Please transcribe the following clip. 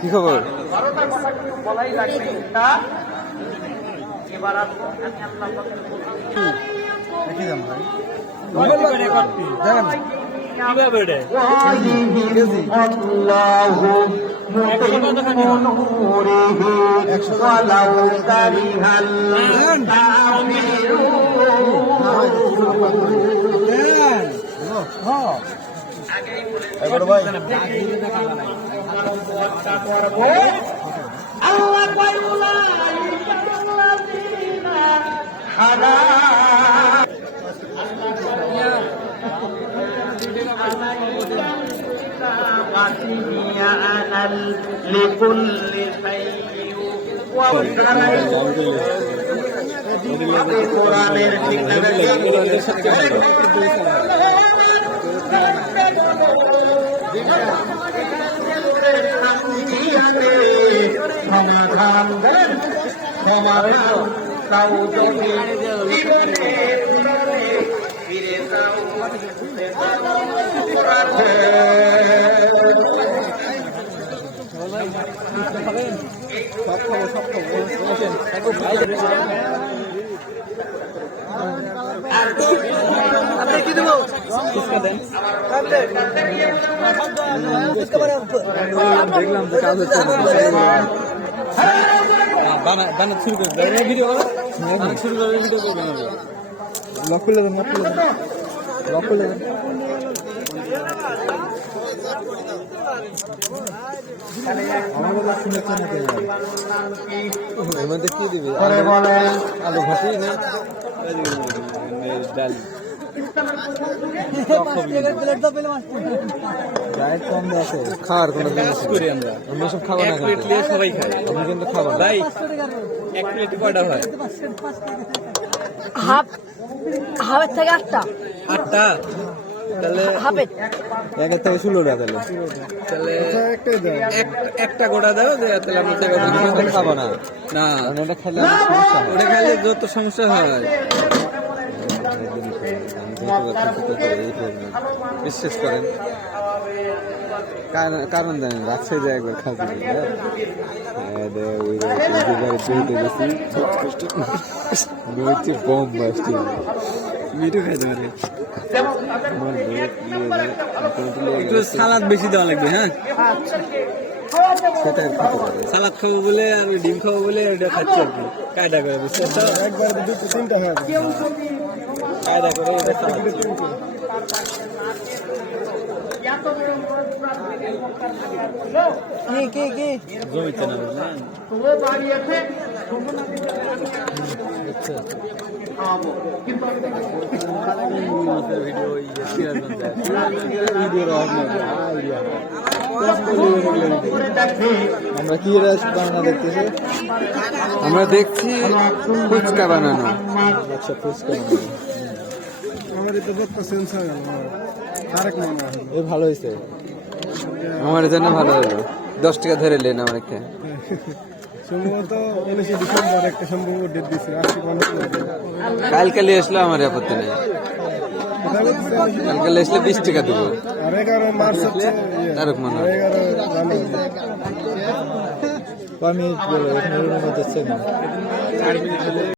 কি খবর? দেখলাম তো কাজ হচ্ছে বানা শুরু করে ভিডিও শুরু করে ভিডিও করবেন লক করে দেবেন লক করে দেবেন এর মধ্যে কি দিবি আলু ভাজি না ডাল খাওয়ার কোনো জিনিস করি আমরা সব খাবো না সবাই খাই আমরা কিন্তু খাবো ভাই এক প্লেটে কয়টা হয় হাফের থেকে আটটা তাহলে একের থেকে 16টা তাহলে একটা গোটা দাও তাহলে আমরা খাবো না না ওটা খেলে ওটা খেলে যত সমস্যা হয় বিশ্বাস করেন কারণ জানেন রাজশাহী যায় একবার খাওয়া বম বাসটি মিঠু খাইতে পারে একটু সালাদ বেশি দেওয়া লাগবে হ্যাঁ সেটা সালাদ খাবো বলে আমি ডিম খাবো বলে ওটা খাচ্ছি আর কি কায়দা করে বিশ্বাস একবার 2-3টা হয়ে কায়দা করে এটা জমিতে না আমরা কি বানানো দেখতেছি আমরা দেখছি ফুচকা বানানো আচ্ছা ফুচকা এই ভালো হয়েছে আমার জন্য ভালো হলো 10 টাকা ধরে নেন আমাকে সম্ভবত 19 ডিসেম্বর একটা সম্ভব ডেট দিছে কালকালে আসলো আমার আপত্তি নেই কালকালে আসলে 20 টাকা দেবো আর 11 মার্চ তারক মনে হয় 11 জানুয়ারি আমি বলে